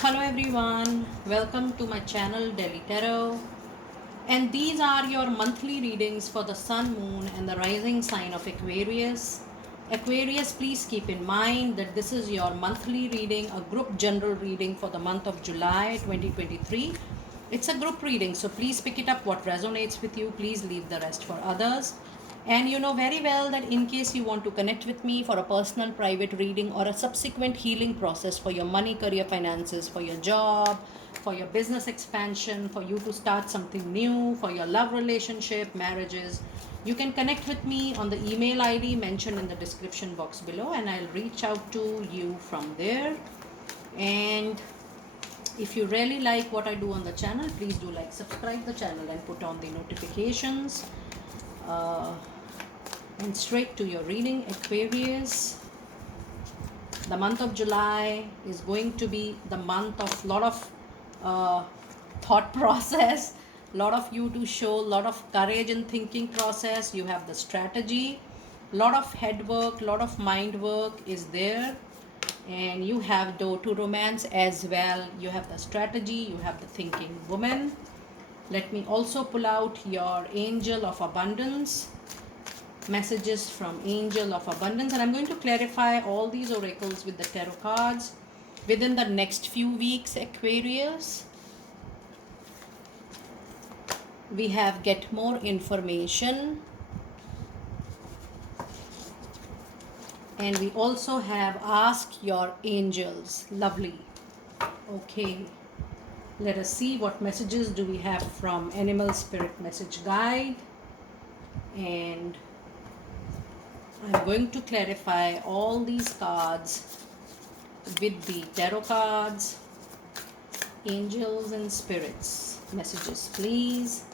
Hello everyone, welcome to my channel Delhi Tarot, and these are your monthly readings for the sun, moon and the rising sign of Aquarius. Aquarius, please keep in mind that this is your monthly reading, a group general reading for the month of July 2023. It's a group reading, so please pick it up what resonates with you. Please leave the rest for others. And you know very well that in case you want to connect with me for a personal private reading or a subsequent healing process for your money, career, finances, for your job, for your business expansion, for you to start something new, for your love relationship, marriages, you can connect with me on the email ID mentioned in the description box below, and I'll reach out to you from there. And if you really like what I do on the channel, please do like, subscribe the channel and put on the notifications. And straight to your reading, Aquarius. The month of July is going to be the month of lot of thought process, lot of you to show lot of courage in thinking process. You have the strategy, lot of head work, lot of mind work is there, and you have door to romance as well. You have the strategy, you have the thinking woman. Let me also pull out your angel of abundance, messages from angel of abundance, and I'm going to clarify all these oracles with the tarot cards within the next few weeks. Aquarius, we have get more information, and we also have ask your angels. Lovely. Okay, let us see what messages do we have from animal spirit message guide. And I'm going to clarify all these cards with the tarot cards. Angels and spirits messages, please.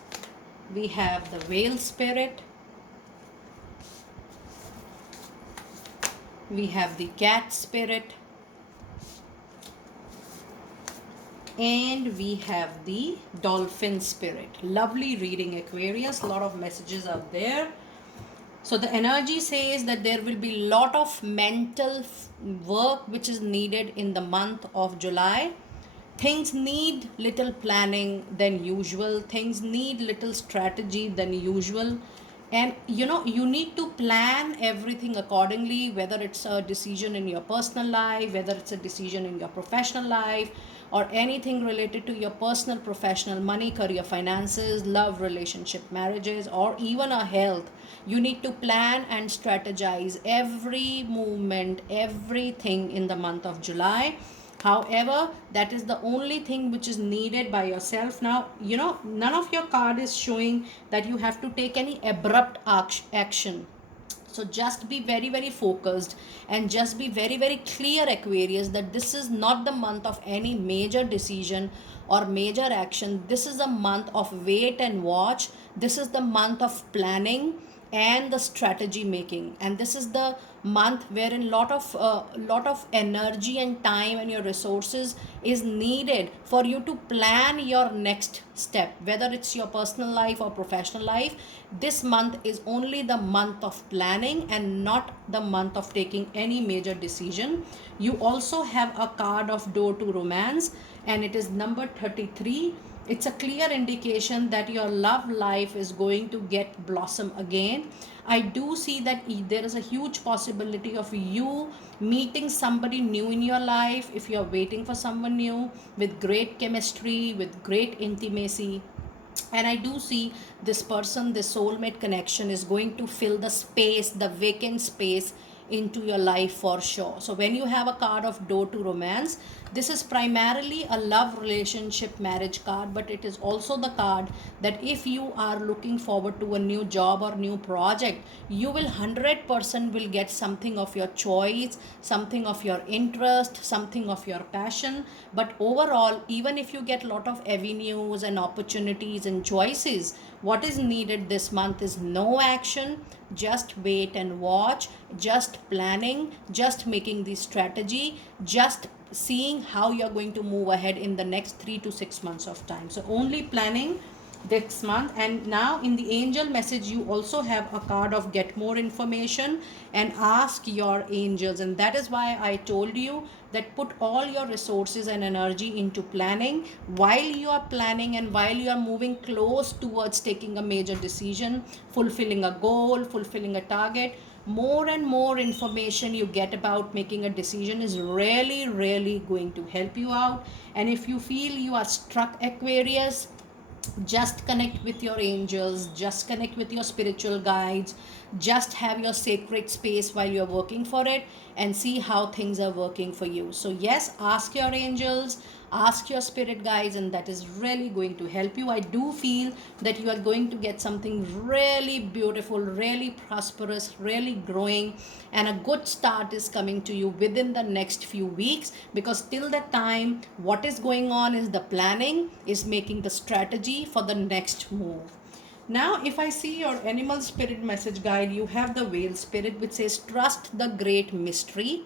We have the whale spirit, we have the cat spirit, and we have the dolphin spirit. Lovely reading, Aquarius. A lot of messages out there. So the energy says that there will be lot of mental work which is needed in the month of July. Things need little planning than usual. Things need little strategy than usual. And you need to plan everything accordingly, whether it's a decision in your personal life, whether it's a decision in your professional life, or anything related to your personal, professional, money, career, finances, love, relationship, marriages, or even a health. You need to plan and strategize every movement, everything in the month of July. However, that is the only thing which is needed by yourself. Now, none of your card is showing that you have to take any abrupt action. So just be very, very focused and just be very, very clear, Aquarius, that this is not the month of any major decision or major action. This is a month of wait and watch. This is the month of planning and the strategy making, and this is the month wherein lot of energy and time and your resources is needed for you to plan your next step, whether it's your personal life or professional life. This month is only the month of planning and not the month of taking any major decision. You also have a card of door to romance, and it is number 33. It's a clear indication that your love life is going to get blossom again. I do see that there is a huge possibility of you meeting somebody new in your life, if you're waiting for someone new, with great chemistry, with great intimacy. And I do see this person, this soulmate connection is going to fill the space, the vacant space into your life for sure. So when you have a card of door to romance, this is primarily a love, relationship, marriage card, but it is also the card that if you are looking forward to a new job or new project, you will 100% will get something of your choice, something of your interest, something of your passion. But overall, even if you get a lot of avenues and opportunities and choices, what is needed this month is no action, just wait and watch, just planning, just making the strategy, just seeing how you're going to move ahead in the next 3 to 6 months of time. So only planning, this month. And now in the angel message you also have a card of get more information and ask your angels. And that is why I told you that put all your resources and energy into planning. While you are planning and while you are moving close towards taking a major decision, fulfilling a goal, fulfilling a target, more and more information you get about making a decision is really going to help you out. And if you feel you are struck, Aquarius, just connect with your angels, just connect with your spiritual guides, just have your sacred space while you're working for it and see how things are working for you. So yes, ask your angels, ask your spirit guides, and that is really going to help you. I do feel that you are going to get something really beautiful, really prosperous, really growing, and a good start is coming to you within the next few weeks, because till that time what is going on is the planning is making the strategy for the next move. Now if I see your animal spirit message guide, you have the whale spirit, which says trust the great mystery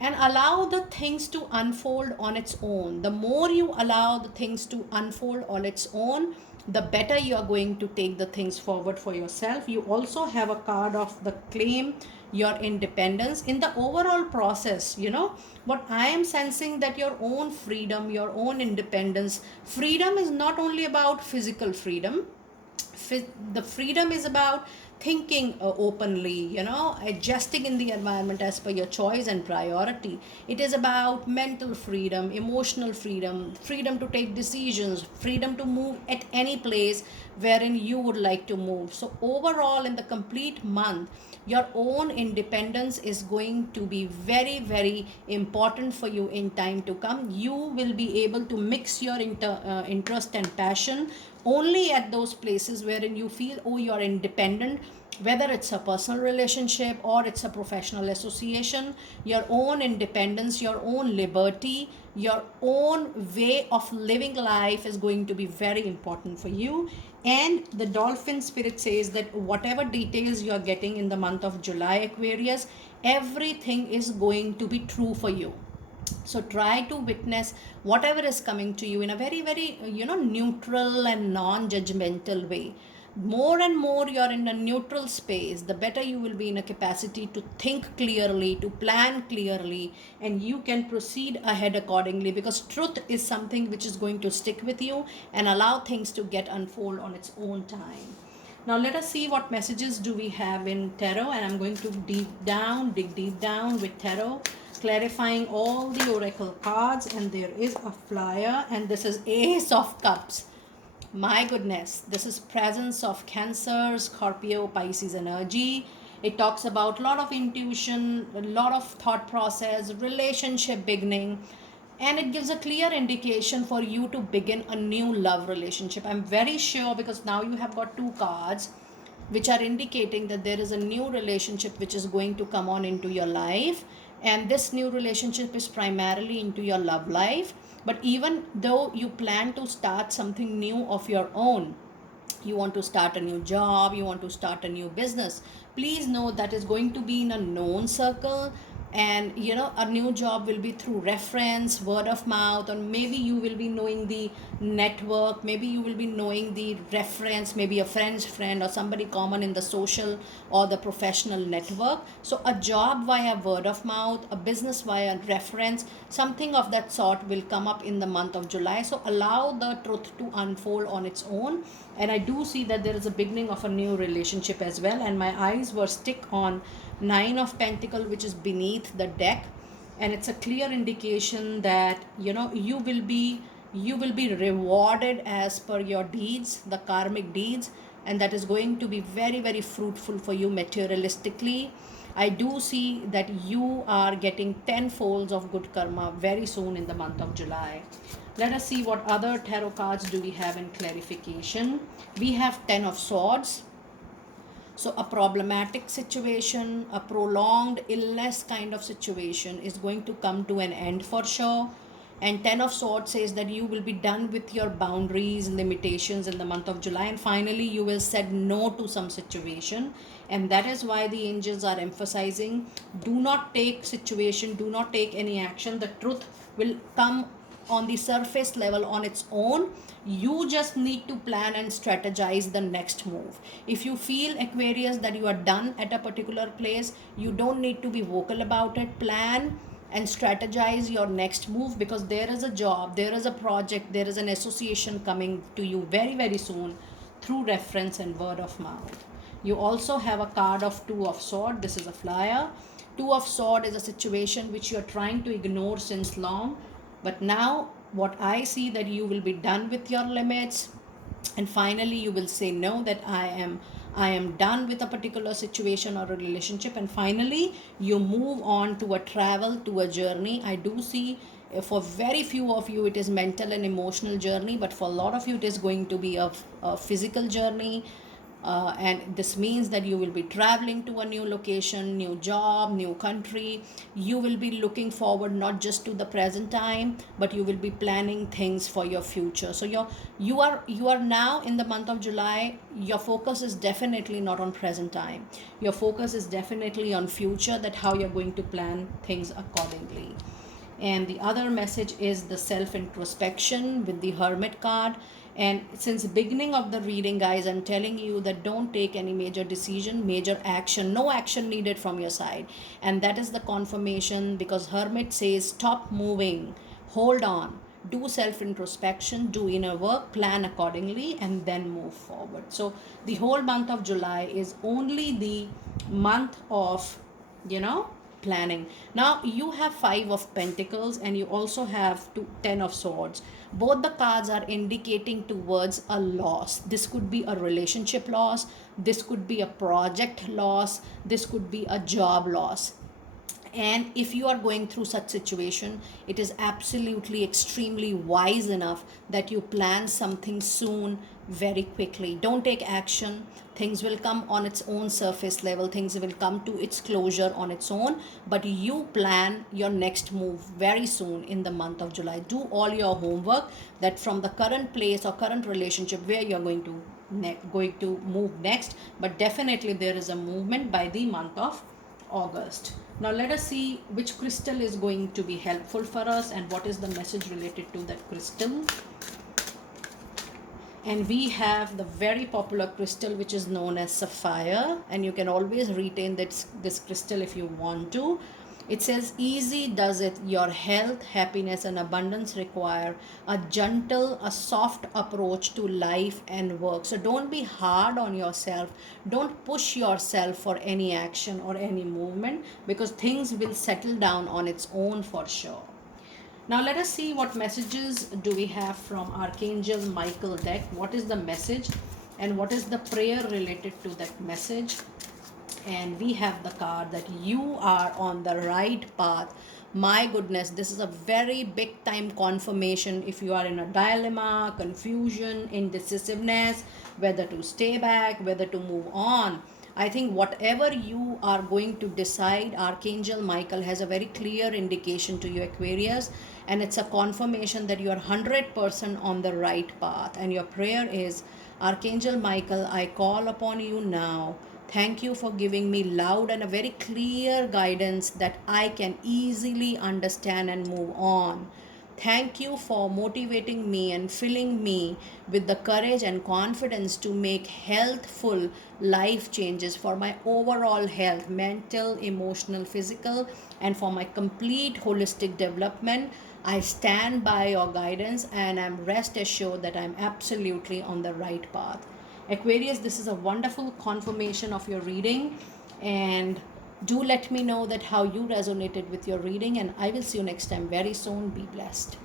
and allow the things to unfold on its own. The more you allow the things to unfold on its own, the better you are going to take the things forward for yourself. You also have a card of the claim your independence in the overall process. You know what I am sensing, that your own freedom, your own independence, freedom is not only about physical freedom. The freedom is about thinking openly, adjusting in the environment as per your choice and priority. It is about mental freedom, emotional freedom, freedom to take decisions, freedom to move at any place wherein you would like to move. So overall in the complete month, your own independence is going to be very important for you in time to come. You will be able to mix your interest and passion only at those places wherein you feel, oh, you're independent, whether it's a personal relationship or it's a professional association. Your own independence, your own liberty, your own way of living life is going to be very important for you. And the dolphin spirit says that whatever details you are getting in the month of July, Aquarius, everything is going to be true for you. So try to witness whatever is coming to you in a very neutral and non-judgmental way. More and more you're in a neutral space, the better you will be in a capacity to think clearly, to plan clearly, and you can proceed ahead accordingly, because truth is something which is going to stick with you and allow things to get unfold on its own time. Now let us see what messages do we have in tarot, and I'm going to dig deep down with tarot, clarifying all the oracle cards. And there is a flyer, and this is Ace of Cups. My goodness, this is presence of Cancer, Scorpio, Pisces energy. It talks about a lot of intuition, a lot of thought process, relationship beginning, and it gives a clear indication for you to begin a new love relationship. I'm very sure, because now you have got two cards which are indicating that there is a new relationship which is going to come on into your life, and this new relationship is primarily into your love life. But even though you plan to start something new of your own, you want to start a new job, you want to start a new business, please know that is going to be in a known circle. And a new job will be through reference, word of mouth, or maybe you will be knowing the network, maybe you will be knowing the reference, maybe a friend's friend or somebody common in the social or the professional network. So a job via word of mouth, a business via reference, something of that sort will come up in the month of July. So allow the truth to unfold on its own. And I do see that there is a beginning of a new relationship as well, and my eyes were stick on Nine of Pentacles, which is beneath the deck. And it's a clear indication that you will be rewarded as per your deeds, the karmic deeds, and that is going to be very fruitful for you materialistically. I do see that you are getting 10 folds of good karma very soon in the month of July. Let us see what other tarot cards do we have in clarification. We have 10 of Swords. So a problematic situation, a prolonged illness kind of situation is going to come to an end for sure. And 10 of Swords says that you will be done with your boundaries, limitations in the month of July. And finally, you will said no to some situation. And that is why the angels are emphasizing, do not take situation, do not take any action. The truth will come on the surface level on its own. You just need to plan and strategize the next move. If you feel, Aquarius, that you are done at a particular place, you don't need to be vocal about it. Plan and strategize your next move, because there is a job, there is a project, there is an association coming to you very, very soon through reference and word of mouth. You also have a card of Two of Sword. This is a flyer. Two of Sword is a situation which you are trying to ignore since long, but now what I see, that you will be done with your limits, and finally you will say no, that I am done with a particular situation or a relationship, and finally you move on to a travel, to a journey. I do see, for very few of you it is mental and emotional journey, but for a lot of you it is going to be a physical journey. And this means that you will be traveling to a new location, new job, new country. You will be looking forward not just to the present time, but you will be planning things for your future. So you are now in the month of July. Your focus is definitely not on present time. Your focus is definitely on future, that how you're going to plan things accordingly. And the other message is the self introspection with the Hermit card. And since the beginning of the reading, guys, I'm telling you that don't take any major decision, major action, no action needed from your side. And that is the confirmation, because Hermit says stop moving, hold on, do self introspection, do inner work, plan accordingly, and then move forward. So the whole month of July is only the month of, planning. Now you have Five of Pentacles, and you also have Ten of Swords. Both the cards are indicating towards a loss. This could be a relationship loss, this could be a project loss, this could be a job loss. And if you are going through such situation, it is absolutely extremely wise enough that you plan something soon, very quickly. Don't take action. Things will come on its own surface level, things will come to its closure on its own, but you plan your next move very soon in the month of July. Do all your homework, that from the current place or current relationship where you're going to move next, but definitely there is a movement by the month of August. Now let us see which crystal is going to be helpful for us and what is the message related to that crystal. And we have the very popular crystal, which is known as sapphire, and you can always retain this crystal if you want to. It says, easy does it. Your health, happiness and abundance require a gentle, a soft approach to life and work. So don't be hard on yourself. Don't push yourself for any action or any movement, because things will settle down on its own for sure. Now let us see what messages do we have from Archangel Michael deck. What is the message and what is the prayer related to that message? And we have the card that you are on the right path. My goodness, this is a very big time confirmation. If you are in a dilemma, confusion, indecisiveness, whether to stay back, whether to move on, I think whatever you are going to decide, Archangel Michael has a very clear indication to you, Aquarius, and it's a confirmation that you are 100% on the right path. And your prayer is, Archangel Michael, I call upon you now. Thank you for giving me loud and a very clear guidance that I can easily understand and move on. Thank you for motivating me and filling me with the courage and confidence to make healthful life changes for my overall health, mental, emotional, physical, and for my complete holistic development. I stand by your guidance and I'm rest assured that I'm absolutely on the right path. Aquarius, this is a wonderful confirmation of your reading, and do let me know that how you resonated with your reading, and I will see you next time very soon. Be blessed.